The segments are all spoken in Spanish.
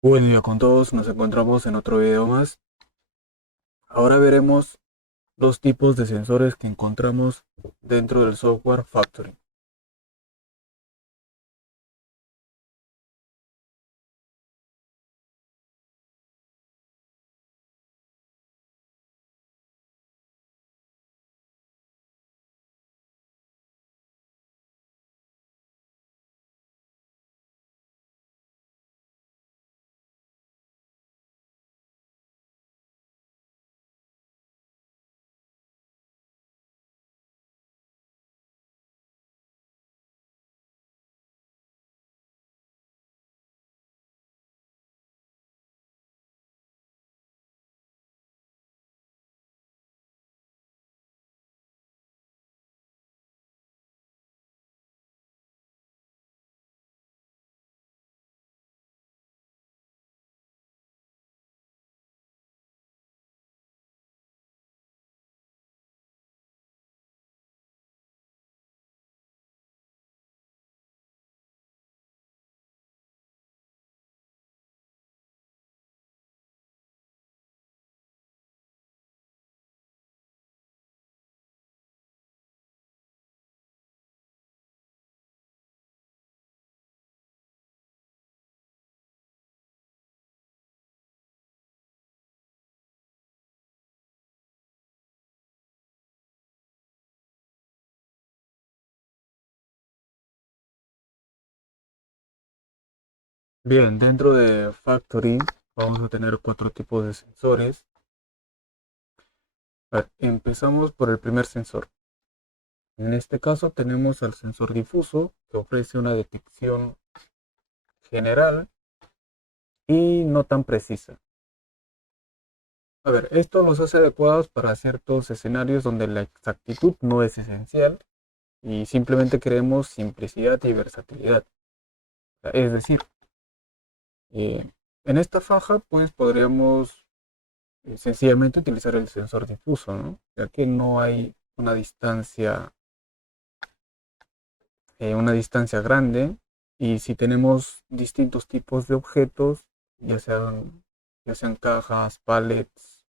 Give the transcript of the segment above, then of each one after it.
Buen día con todos, nos encontramos en otro video más. Ahora veremos los tipos de sensores que encontramos dentro del software Factory. Bien, dentro de Factory vamos a tener cuatro tipos de sensores. A ver, empezamos por el primer sensor. En este caso tenemos al sensor difuso que ofrece una detección general y no tan precisa. A ver, esto los hace adecuados para ciertos escenarios donde la exactitud no es esencial y simplemente queremos simplicidad y versatilidad. Es decir, en esta faja, pues podríamos sencillamente utilizar el sensor difuso, ¿no? Ya que no hay una distancia grande y si tenemos distintos tipos de objetos, ya sean, ya sean cajas, pallets,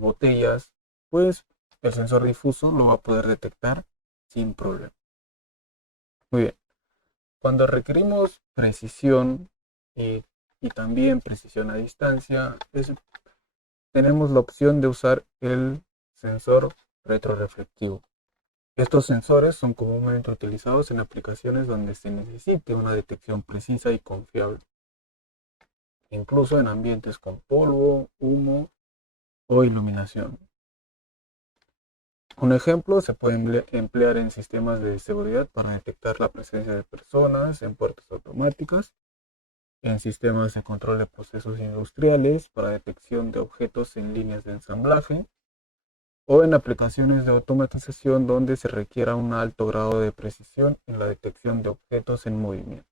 botellas, pues el sensor difuso lo va a poder detectar sin problema. Muy bien. Cuando requerimos precisión y, y también precisión a distancia, tenemos la opción de usar el sensor retroreflectivo. Estos sensores son comúnmente utilizados en aplicaciones donde se necesite una detección precisa y confiable, incluso en ambientes con polvo, humo o iluminación. Un ejemplo se puede emplear en sistemas de seguridad para detectar la presencia de personas en puertas automáticas, en sistemas de control de procesos industriales para detección de objetos en líneas de ensamblaje, o en aplicaciones de automatización donde se requiera un alto grado de precisión en la detección de objetos en movimiento.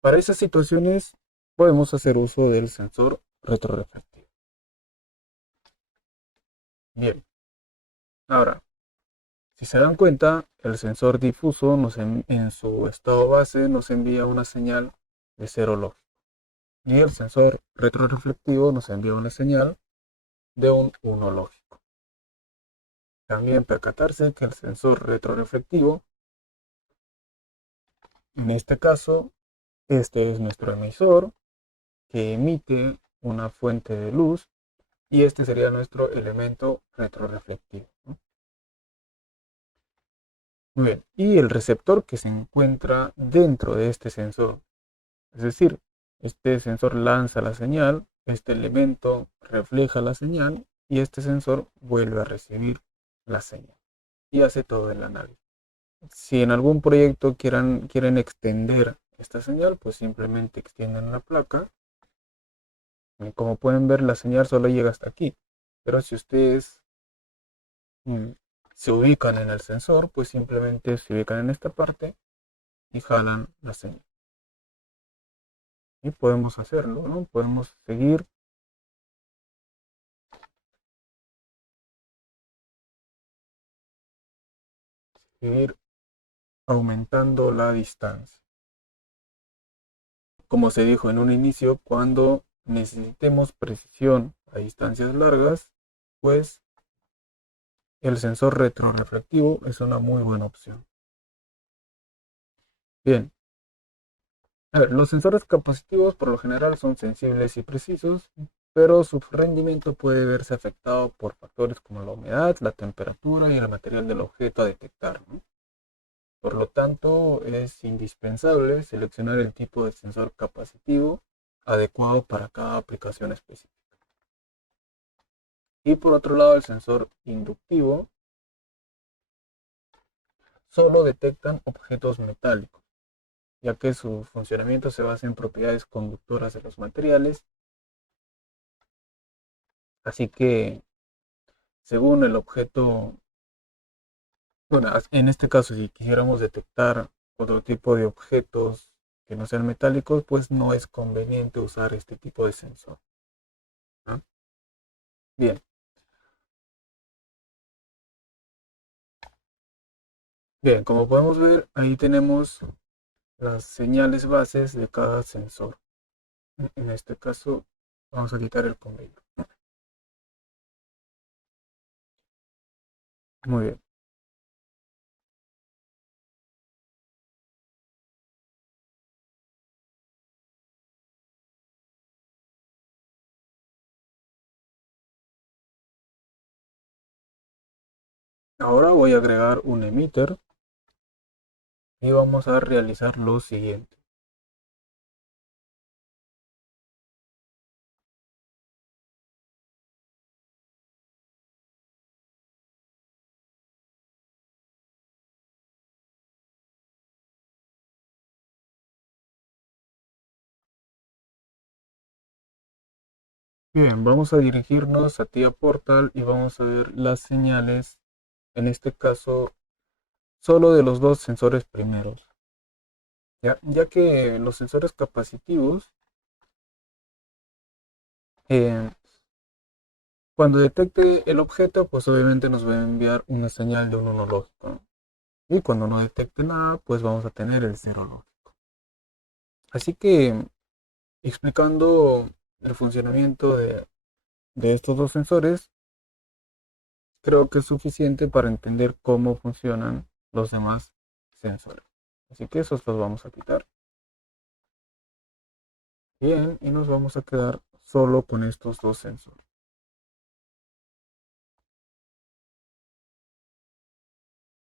Para esas situaciones podemos hacer uso del sensor retroreflectivo. Bien, ahora, si se dan cuenta, el sensor difuso en su estado base nos envía una señal de cero lógico y el sensor retroreflectivo nos envía una señal de un uno lógico. También percatarse que el sensor retroreflectivo, en este caso, este es nuestro emisor que emite una fuente de luz y este sería nuestro elemento retroreflectivo, ¿no? Muy bien, y el receptor que se encuentra dentro de este sensor, es decir, este sensor lanza la señal, este elemento refleja la señal y este sensor vuelve a recibir la señal y hace todo el análisis. Si en algún proyecto quieren extender esta señal, pues simplemente extienden la placa. Como pueden ver, la señal solo llega hasta aquí. Pero si ustedes mm, se ubican en el sensor, pues simplemente se ubican en esta parte y jalan la señal. Y podemos hacerlo, ¿no? Podemos seguir aumentando la distancia. como se dijo en un inicio, cuando necesitemos precisión a distancias largas, pues el sensor retroreflectivo es una muy buena opción. Bien, a ver, los sensores capacitivos por lo general son sensibles y precisos, pero su rendimiento puede verse afectado por factores como la humedad, la temperatura y el material del objeto a detectar, ¿no? Por lo tanto, es indispensable seleccionar el tipo de sensor capacitivo adecuado para cada aplicación específica. Y por otro lado, el sensor inductivo solo detectan objetos metálicos, ya que su funcionamiento se basa en propiedades conductoras de los materiales. Así que, según el objeto, bueno, en este caso, si quisiéramos detectar otro tipo de objetos que no sean metálicos, pues no es conveniente usar este tipo de sensor, ¿no? Bien, bien, como podemos ver, ahí tenemos las señales bases de cada sensor. En este caso, vamos a quitar el convenio. Muy bien. Ahora voy a agregar un emitter y vamos a realizar lo siguiente. Bien, vamos a dirigirnos a TIA Portal y vamos a ver las señales, en este caso, solo de los dos sensores primeros. Ya que los sensores capacitivos, eh, cuando detecte el objeto, pues obviamente nos va a enviar una señal de un 1 lógico, ¿no? Y cuando no detecte nada, pues vamos a tener el 0 lógico. Así que, explicando el funcionamiento de estos dos sensores, creo que es suficiente para entender cómo funcionan los demás sensores. Así que esos los vamos a quitar. Bien, y nos vamos a quedar solo con estos dos sensores.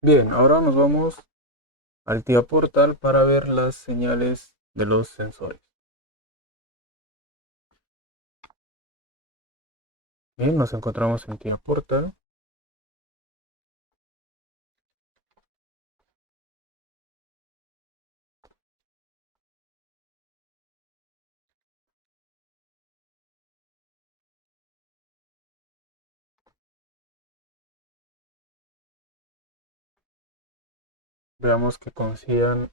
Bien, ahora nos vamos al TIA Portal para ver las señales de los sensores. Bien, nos encontramos en TIA Portal. Veamos que coincidan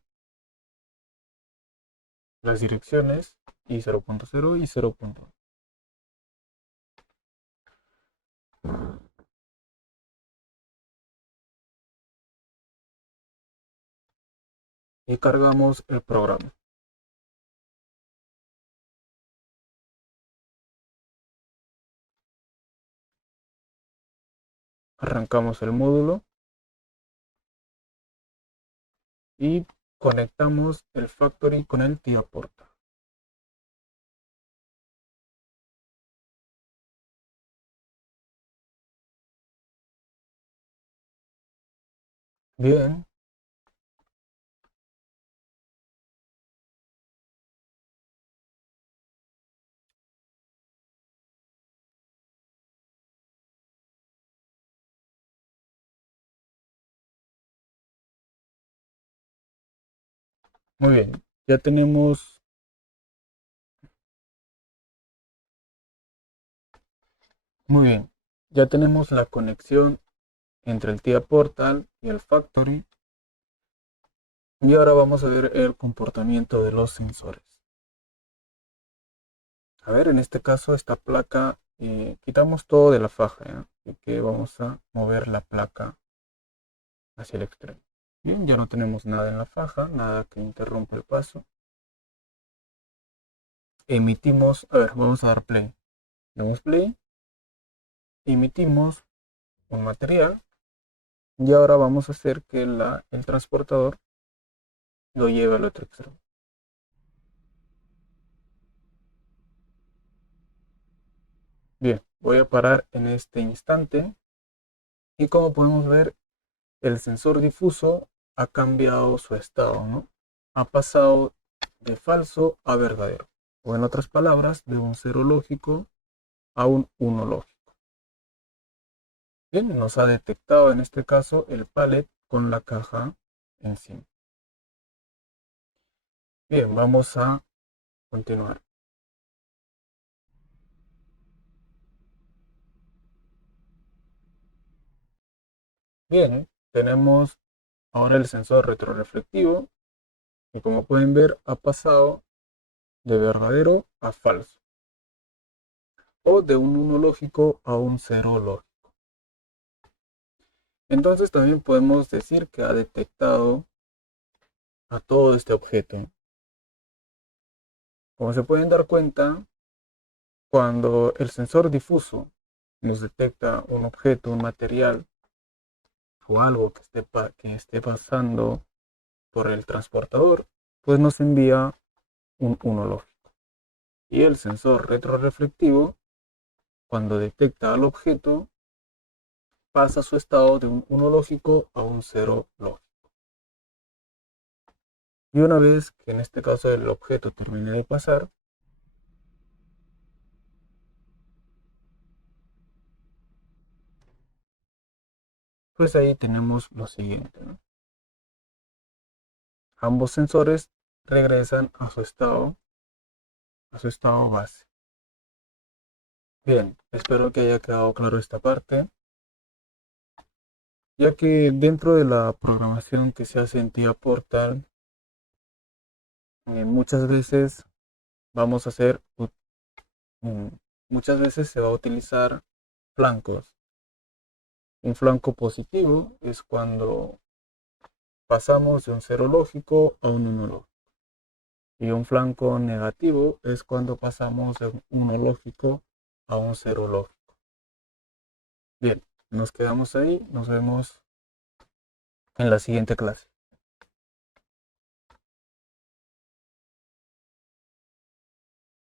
las direcciones y 0.0 y 0.1. Y cargamos el programa. Arrancamos el módulo y conectamos el Factory con el TIA Portal. Bien, muy bien. Ya tenemos, muy bien. Ya tenemos la conexión entre el TIA Portal y el Factory. Y ahora vamos a ver el comportamiento de los sensores. A ver, en este caso, esta placa, quitamos todo de la faja, ¿ya? Así que vamos a mover la placa hacia el extremo. Bien, ya no tenemos nada en la faja, nada que interrumpa el paso. emitimos, a ver, vamos a dar play. Damos play, emitimos un material y ahora vamos a hacer que el transportador lo lleve al otro extremo. Bien, voy a parar en este instante y como podemos ver, el sensor difuso ha cambiado su estado, ¿no? Ha pasado de falso a verdadero. O en otras palabras, de un cero lógico a un uno lógico. Bien, nos ha detectado en este caso el pallet con la caja encima. Bien, vamos a continuar. Bien, tenemos ahora el sensor retroreflectivo y como pueden ver ha pasado de verdadero a falso o de un uno lógico a un cero lógico. Entonces también podemos decir que ha detectado a todo este objeto. Como se pueden dar cuenta, cuando el sensor difuso nos detecta un objeto, un material o algo que esté pasando por el transportador, pues nos envía un uno lógico. Y el sensor retroreflectivo, cuando detecta al objeto, pasa su estado de un uno lógico a un cero lógico. Y una vez que en este caso el objeto termine de pasar, pues ahí tenemos lo siguiente, ¿no? Ambos sensores regresan a su estado base. Bien, espero que haya quedado claro esta parte, ya que dentro de la programación que se hace en TIA Portal, muchas veces vamos a hacer, mm, muchas veces se va a utilizar flancos. Un flanco positivo es cuando pasamos de un cero lógico a un uno lógico. Y un flanco negativo es cuando pasamos de un uno lógico a un cero lógico. Bien, nos quedamos ahí. Nos vemos en la siguiente clase.